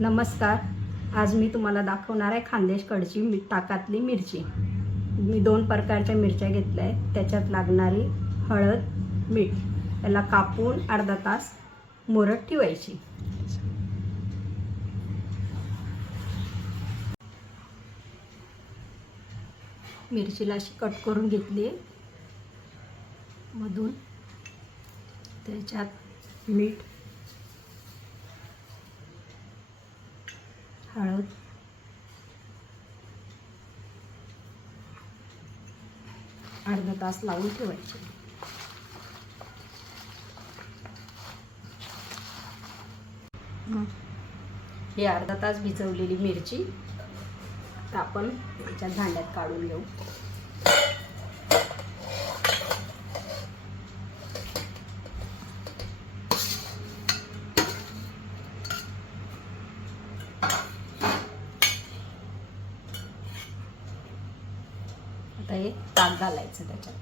नमस्कार. आज मी तुम्हाला दाखवणार आहे खानदेशकडची ताकातली मिरची. मी 2 प्रकारच्या मिरच्या घेतल्या आहेत. त्याच्यात लागणारी हळद, मीठ याला कापून अर्धा तास मुरत ठेवायची. मिरचीला अशी कट करून घेतली. मधून त्याच्यात मीठ, हळद, अर्धा तास लावून ठेवायची. हे अर्धा तास भिजवलेली मिरची आता आपण त्याच्या भांड्यात काढून घेऊ. आता हे ताक घालायचं त्याच्यात.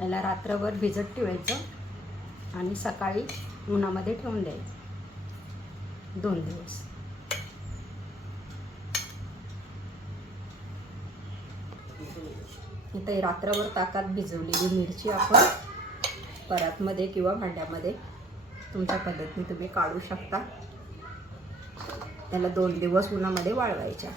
याला रात्रभर भिजत ठेवायचं आणि सकाळी उन्हामध्ये ठेवून द्यायचं 2 दिवस. आता ही रात्रभर ताकात भिजवलेली मिरची आपण परातमध्ये किंवा भांड्यामध्ये तुमच्या पद्धतीने तुम्ही काढू शकता. त्याला 2 दिवस उन्हामध्ये वाळवायच्या.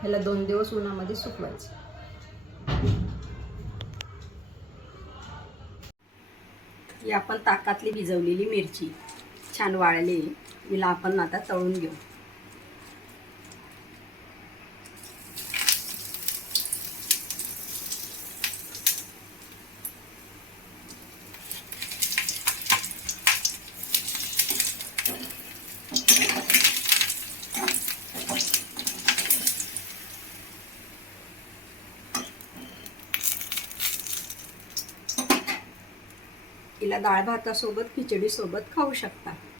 ह्याला 2 दिवस उन्हामध्ये सुकवायचं. ही आपण ताकातली भिजवलेली मिरची छान वाळली. हिला आपण आता तळून घेऊ. हिला डाळ भातासोबत खिचडी सोबत खाऊ शकता.